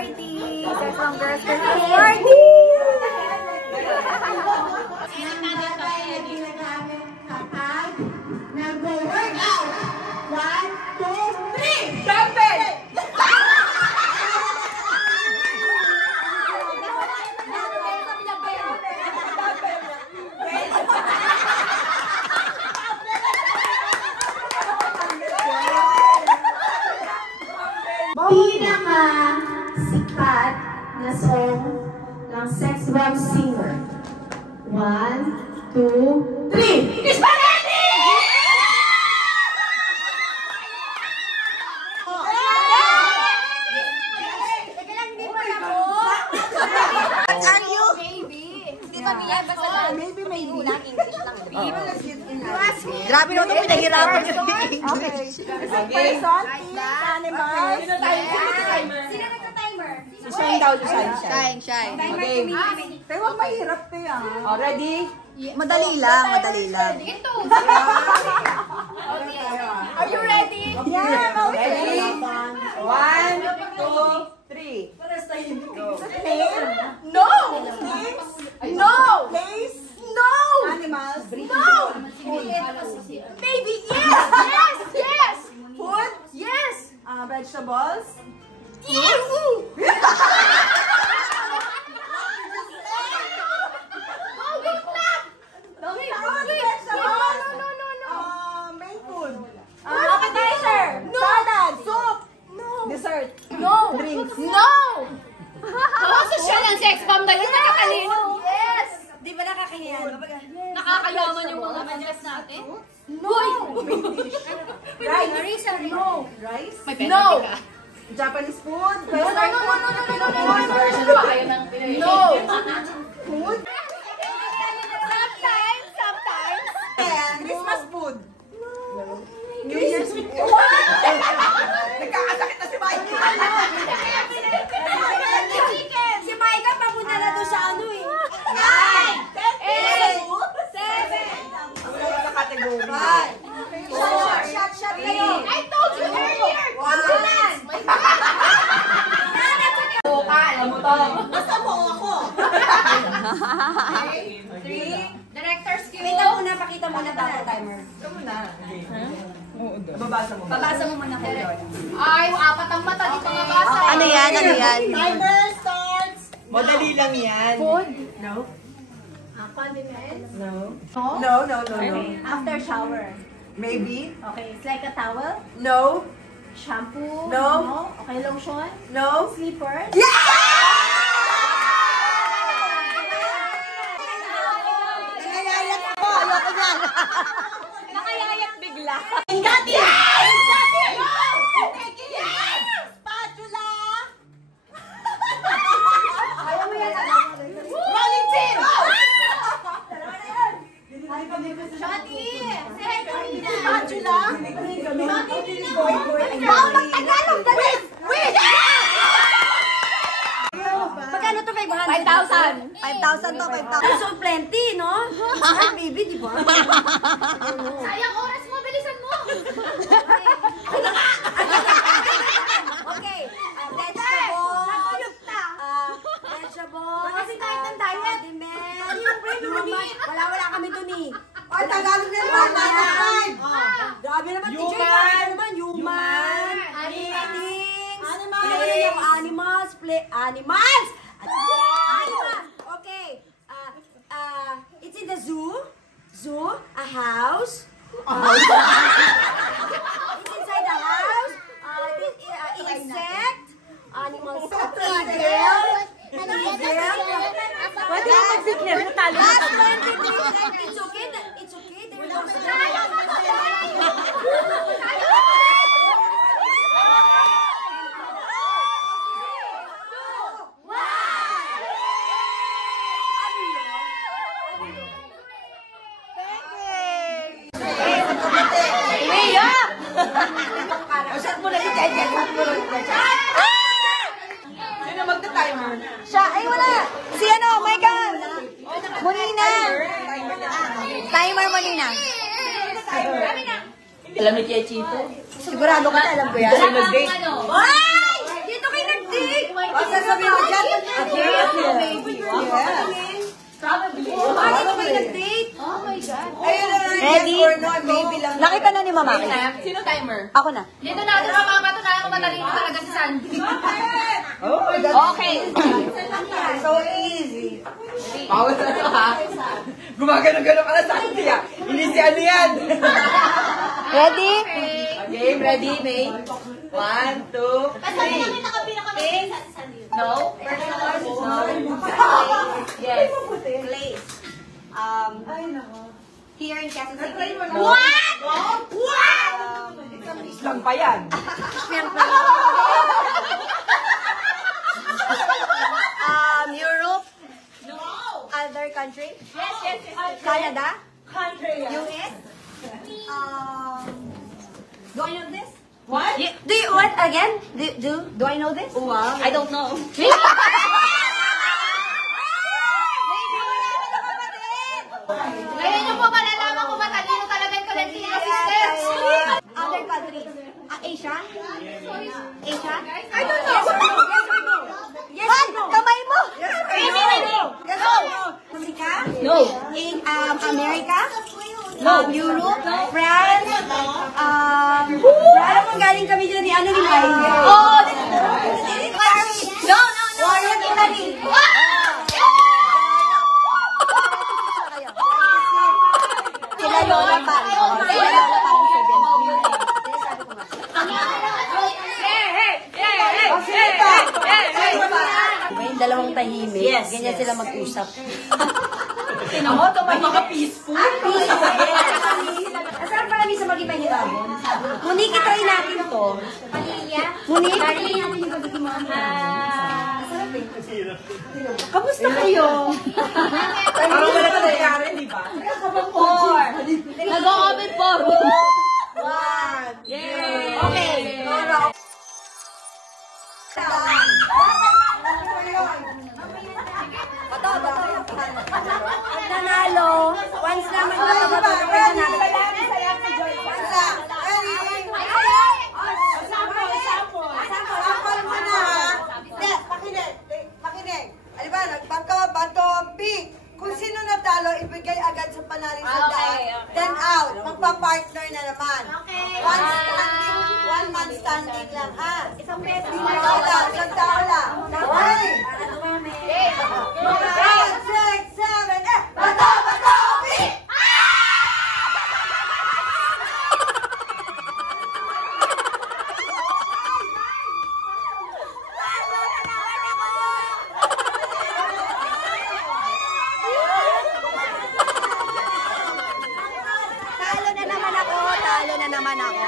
party! Sex Bomb Girls can party! Nag-workout! 1, 2, 3! Jumpin! Pinaka-sikat na song ng Sex Bomb Singer. 1, 2, 3! Spaghetti! Teka lang, hindi pa yan po. What are you? Maybe. Hindi kami yan, basta lang. Maybe. Lang English lang. Grabe naman ito, pinahirapan yung English. person, animal. Sino nagka-timer? Si Shine daw, Shine. Timer to me. Pero wag mahirap to yan. Oh, ready? Madali lang. Ito. Are you ready? Yeah, Ready? 1, 2, 3. No! No! Place, No! animals, No! Baby, yes! Yes! food, Yes! vegetables. Yes! Main food. Appetizer! Salad, soup. Dessert. No! Drinks. No! Kawaso siya ng sex bomb na yun, nakakalino. Yes! Di ba nakakahiyan? Nakakayaman yung mga contest natin. No! Rice. No! Rice. No! Japanese food. No! Western food. No! Food. Sometimes. Christmas food. New Year's food. Nagkakasakit na si Mikey. Si Micah papunta na doon sa ano eh. 9, 8, 7, Ang wala sa category. Shot kayo. I told you earlier! Ambulance! Alam mo to. Basta mo ako. 3, director's cue. Pakita muna bago timer. Ito muna. Babasa mo. Babasa mo muna ko yun. Ay, apat ang mata dito mabasa. Ano yan? Timer starts. Madali lang yan. Food? No. Condiments? No. No. After shower. Maybe. Okay, it's like a towel. No. Shampoo? No. Okay, lotion? No. Slippers? Nangayayat ako. Ayoko yan. Nakayayat bigla. Ingati! Ingati! Yes! Spatula! Ayaw mo yan. Rolling pin! Shotty! Say hi to Rina. Spatula! Bawal Tagalog! Dali! Wait! Magkano to? 5,000. 5,000 to, 5,000. So plenty, no? Ay, baby, di ba? Sayang oras mo, bilisan mo. Okay. Vegetable. Kasi kahit ng diet. Wala kami dun eh. Ay, Tagalog na naman. Tagalog. Grabe naman, teacher. Human. Grabe naman. Human. Things. Animals. Animals! Okay. It's in the zoo. A house. It's inside the house. Insect. Animals. Eagle. Pwede mo mag-declare na talo. It's okay. It's okay. Sino magta-timer? Siya, ay wala. Si ano, Michael. Monina. Timer Monina. Alam ni Tia Chito. Sigurado ka na, alam ko yan. Kasi nag-date. Ay! Dito kayo nag-dig! O, sa Nakita na ni Mama. Sino timer? Ako na. Dito natin mapapatunayan kung matalino talaga si Sandy. Okay. So easy. Bawal na ito ha. Gumagano-gano ka na sa akin ha. Hindi si ano yan. Ready? Okay, ready, May? 1, 2, 3. No? Yes. Place. Here in Quezon City. Lang pa yan. Europe. Other country. Yes. Canada. US. Do I know this? What? Do you what again? Do I know this? Wow. I don't know. Ngayon niyo po malalaman kung matalino talaga yung collecting assistants. Other countries. Asia? Asia? I don't know. Yes or no? Kamay mo. Yes or no? Yes or no? Africa? No. In America? No. Europe? France? Alam mo, galing kami dyan ni ano ni Mike. Oh! No. Warren Italy. Sila Lola pa. Sila Lola pa ang sabihin. May dalawang tahimik. Yes, Ganyan yes. sila mag-usap. Ako, ito may mga peaceful. Asarap pa kami sa mag-ibay ni Babon. Monique, try natin to. Monique? Try natin yung pagiging mga Asarap eh. Kamusta kayo? Parang wala na nangyari, di ba? Nag-o-open po. One. Yay! Okay. Nanalo. Once naman Kung sino natalo, ibigay agad sa panaling sandaan. Then out. Magpa-partner na naman. One man standing lang, ha? Isang tao lang. Okay. 5, 6, 7, 8. Bato! Pick! Talo na naman ako.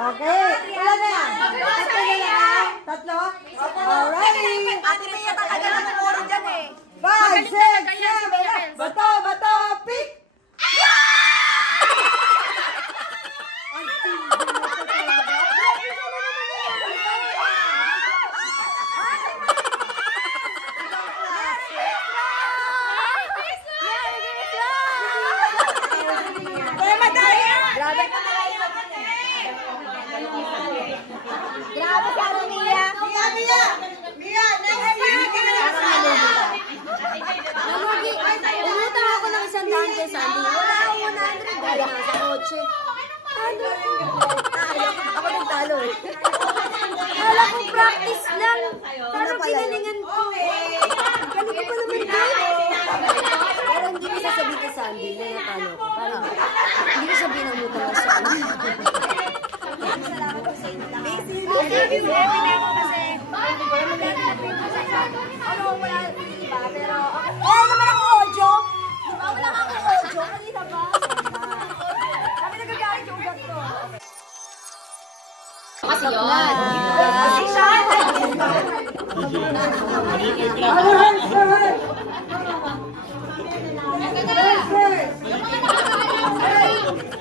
Okay. Ilan na? Tatlo na lang. Tatlo? Alright. Ate Mia talaga naman oras dyan eh. 5, 6, 7, 8. Bato, pick! Grabe si Ate Mia. Mia, next week! Umutang ako ng 100 kay Sandy. Wala akong 100. Dahil ako sa kotse. Ako nagtalo eh. Kala ko practice lang. Pero ginalingan ko. Galing ko pa naman din. Pero hindi ko sasabihin kay Sandy na natalo ko. Parang hindi ko sabihin ang utang ko sa ano. Happy na ako kasi. Ano mo wala, diba? Pero, wala naman ako audio. Diba? Wala nga ako audio. Kanina ba? Sabi nagagalit yung ugat ko. Kasi yun. Kasi siya. Diba?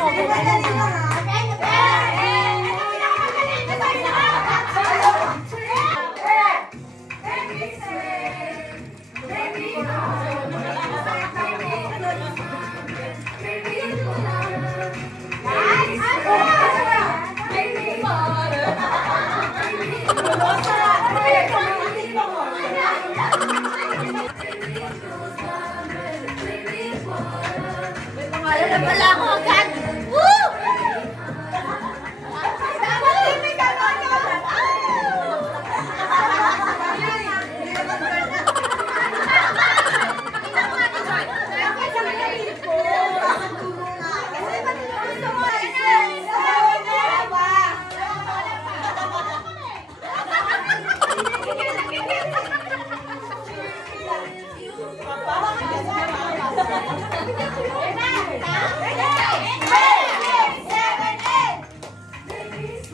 Okay, Wala ako agad. Woo!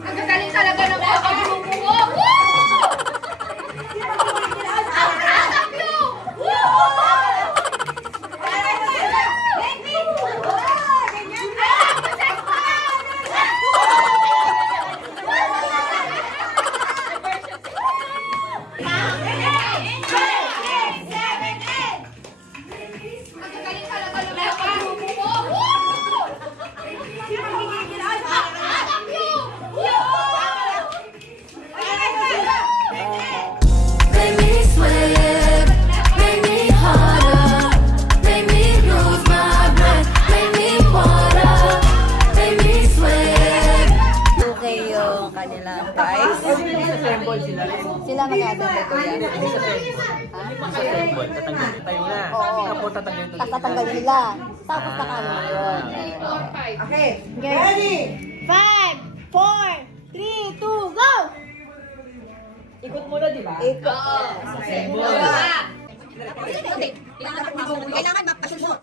Ang galing talaga ng mga pag-bumuo. Sila mag-attend ito yan. Tatanggalin tayo na. Tapos tatanggalin Tapos tatanggalin nila. Tapos nakano yun. Okay. Ready? 5, 4, 3, 2, go! Ikot muna, di ba? Kailangan mapasyon-shot.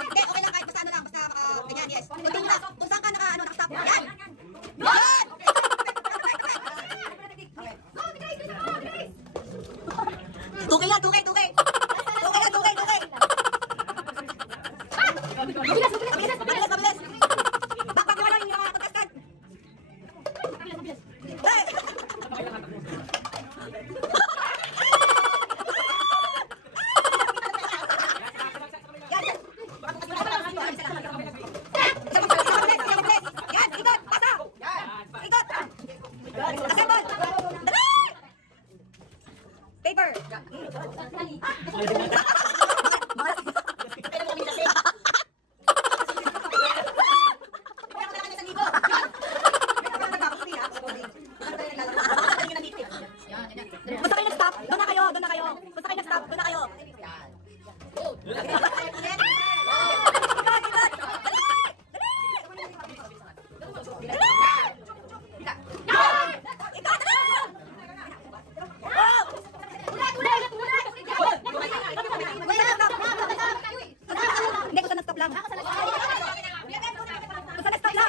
Hindi, okay lang kahit basta ano lang. Basta, ganyan, yes. Continue na. Kung saan ka nakastop. Yan! Yan! Tukay lang, tukay. Tukay lang, tukay. Mabilis. Back mo lang yung mga contestant. Paper. Basta kayo nag-stop, doon na kayo. Basta kayo nag-stop, doon na kayo. Hindi, basta nag-stop lang. Basta nag-stop lang.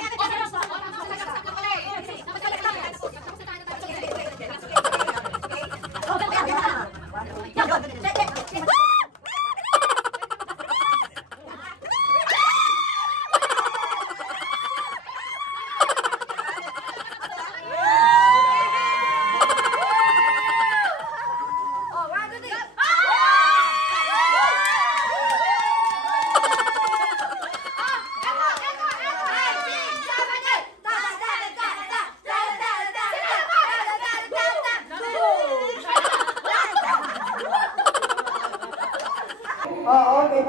Okay,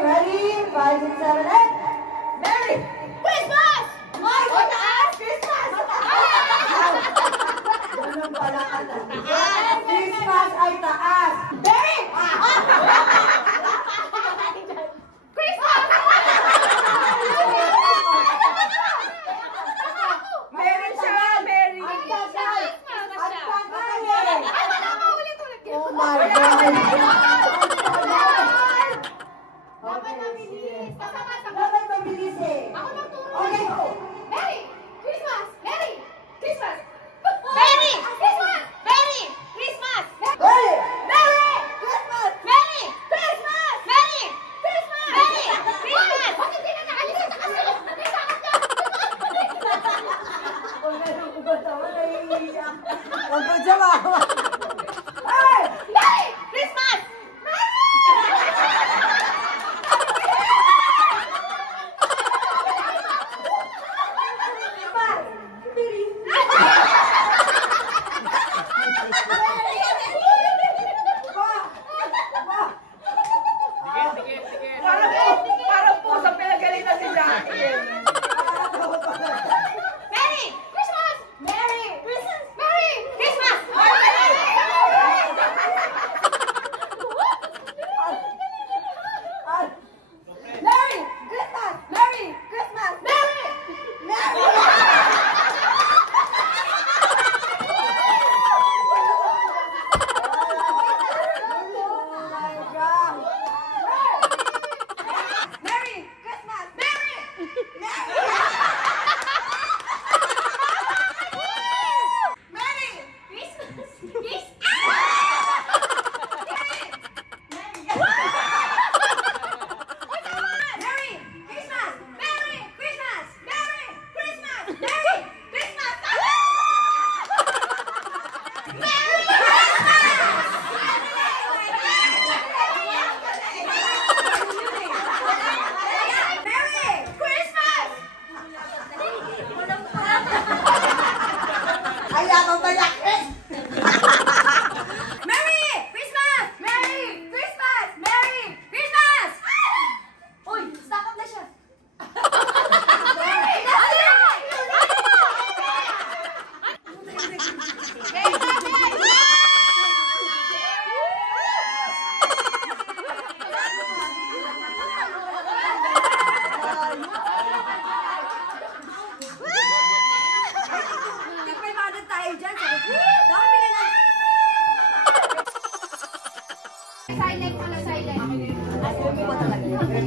ready? 5, 6, 7, 8. Merry Christmas! Ay, mataas! Christmas! Ganun pala ka na. Christmas ay taas. Merry! Christmas! Merry siya! Merry! Ang tagal! Ang tagal! Ay, wala mo ulit-ulit. Oh my God! Dapat mabilis. Dapat mabilis eh. Ako nagturo. Okay, go. Merry Christmas! Merry Christmas! Merry Christmas! Merry Christmas! Ready? Merry Christmas! Merry Christmas! Merry Christmas! Merry Christmas! Bakit hindi na nakalis sa kasi? Huwag ko siya makawa. Hey! Merry Christmas!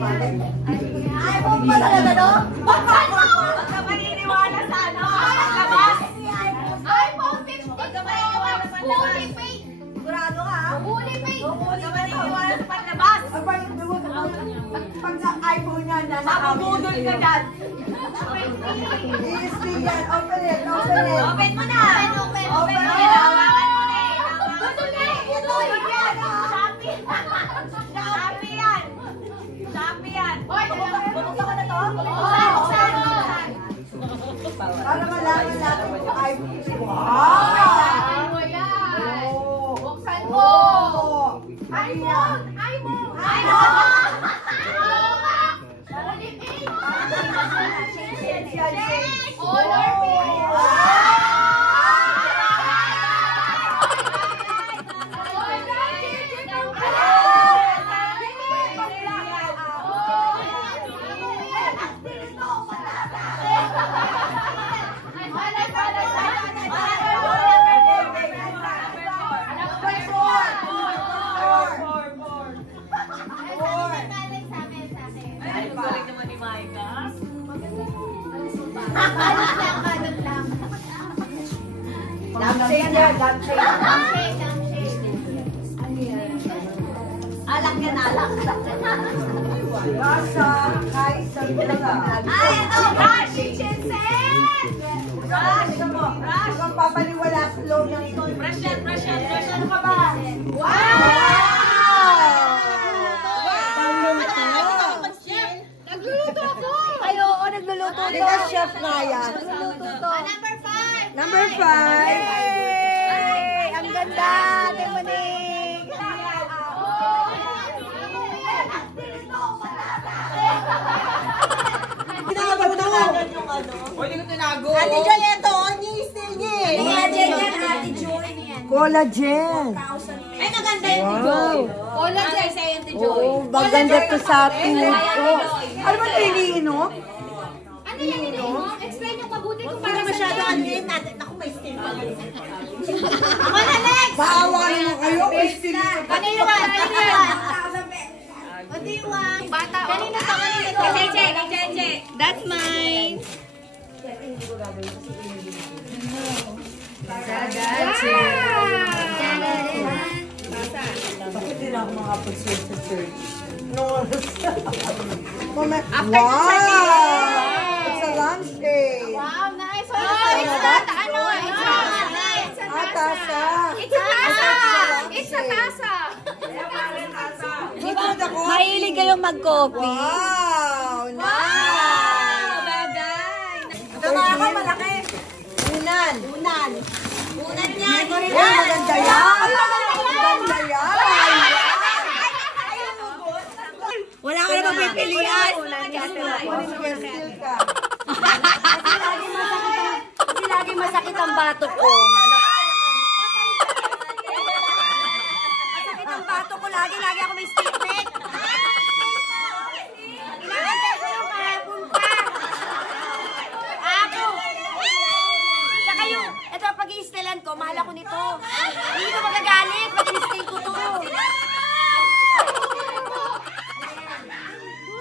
iPhone pa talaga, no? Bakit mo? Huwag ka maniniwala sa ano? Labas? iPhone 15 fully paid. Sigurado ka, ha? Fully paid. Huwag ka maniniwala sa panlabas. Pag sa iPhone yan, Mabubudol ka dyan. Easy yan. Open it, open it. Open mo na. Open mo na. Hawakan mo na eh. Budol na eh. Budol yan. Shopee. Shopee yan. Shopee yan. Hoy, bubuksan ko na to? Buksan. Para malaman natin kung iPhone. Buksan mo yan. Buksan mo. iPhone. Color alak yan, alak. Nasa kay sa Ay, ito! Rush! Shinsen! Rush! Rush! Kung papaniwala sa loob ng ito. Brush yan! Ano ka ba? Nagluluto ako! Ay, oo, nagluluto Hindi to. ka chef nga yan. Number 5! Number 5. Ang ganda, Timoning. Pinakapagtawagan yung ano. Pwede ko tinago. Ate Joy, ito. Ni-steal niya eh. Collagen. Ay, maganda yung Tijoy. Collagen sa'yo yung Tijoy. Oo, maganda to sa tingin ko. Ano ba ito iniinom? Ano yan ininom? Explain yung mabuti kung para masyado ano yun natin. Ako may steam pa lang. Ako na, Lex! Paawain mo kayo. May steal. Kanino ba? Kanino yan? What do you want? Bata. Kanino to? Kanino to? Kay Cheche. That's mine. Bakit din ako makapag-search sa search? No. Wow! It's a lunch day. Wow, nice. Oh, it's not ano. It's not. Tasa. It's a tasa. It's a tasa. Good ako. Mahilig kayong mag-coffee. Wow! Wow! Bagay! Ito nga ako, malaki. Unan. Unan yan. Wow, maganda yan. Maganda yan. Wala ka na mapipilian! Steal ka. Kasi lagi masakit ang batok ko. Masakit ang batok ko. Lagi ako may stiff neck. Inaantay ko yung kahapon pa. Ako. Tsaka yung, ito pag i-stealan ko, mahal ako nito. Hindi ko magagalit pag i-steal ko to.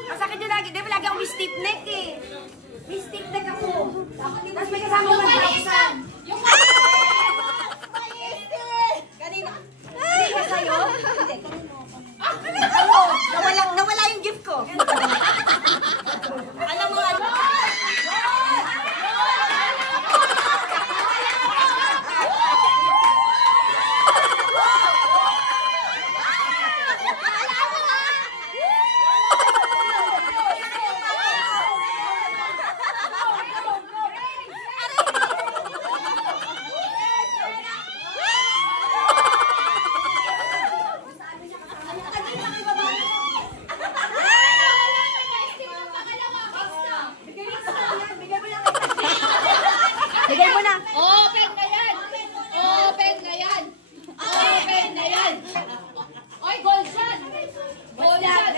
Masakit yun lagi. Di ba lagi ako may stiff neck eh. May stiff neck ako. Tapos may kasama ko 1,000. Yung Kanina. Hindi ba sa'yo? Nawala yung gift ko. alam mo ano? Bigay mo na. Open na yan! Open na yan! Open na yan! Oy, gold yan! Gold yan!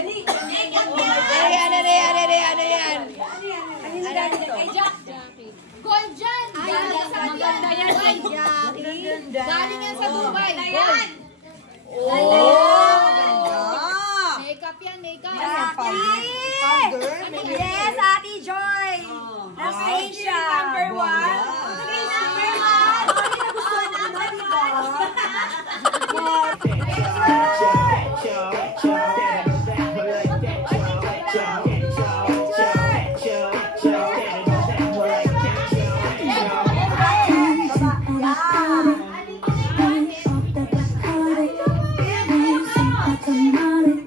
Kay Jack. Gold yan! Maganda yan! Galing yan sa Dubai. Gold. Oh, maganda. Makeup yan, Yes, Ate Joy! Nasa siya. Number 1. Number 1. Sorry na gusto naman,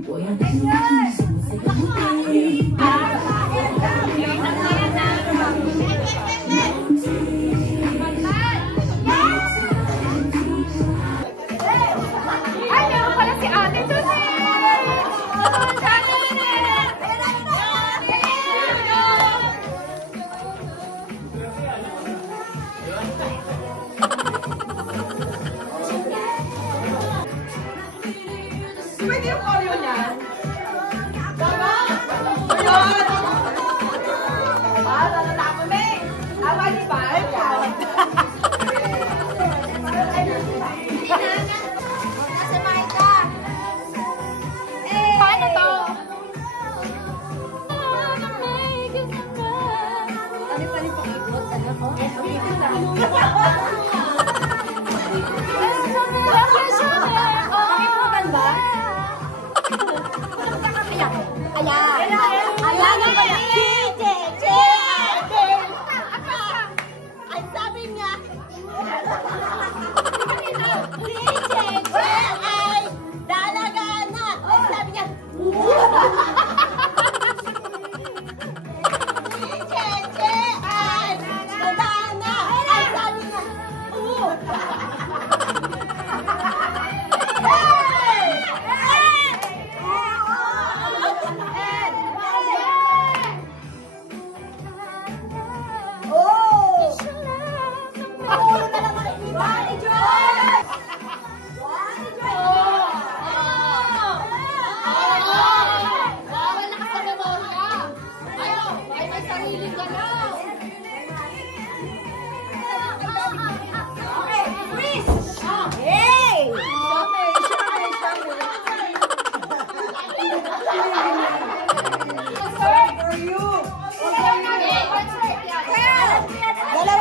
Pwede yung choreo niya? Lalala ko na eh. Awa ni ba? Paano to? Ayan ang pala. Ang sabi niya, ay dalaga na. Ang sabi niya, ay dalaga na. Ang sabi niya,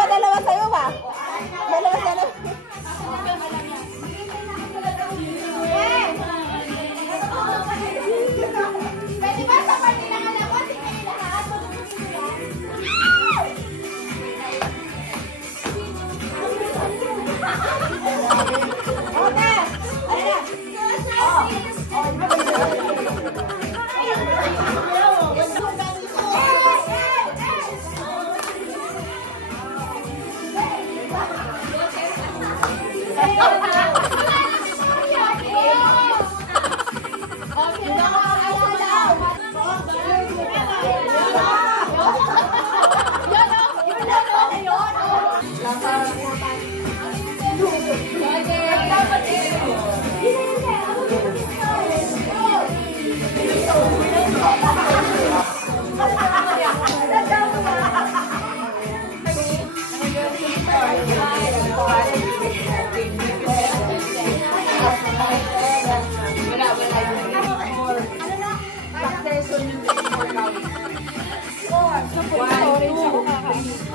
Dalawa sa'yo ba? Dalawa. pwede ba sa patinangan ako? Sige, lahat.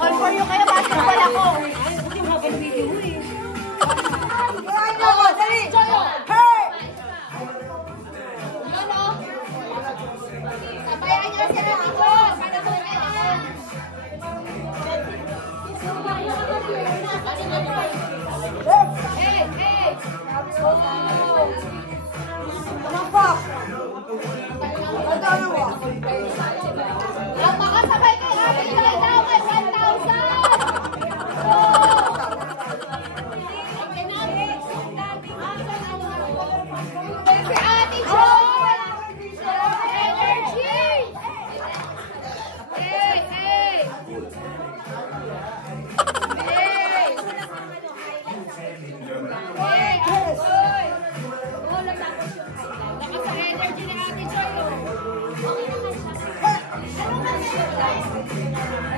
All for you kayo, basketball ako. Ay, hindi mo video eh. Dali! Hey! Sabayan niyo sila dito. Makasabay kayo, Ate Joy daw, may 1,000. Si Ate Joy! Energy! Hey! Naka-energy ni Ate Joy.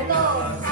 Ito.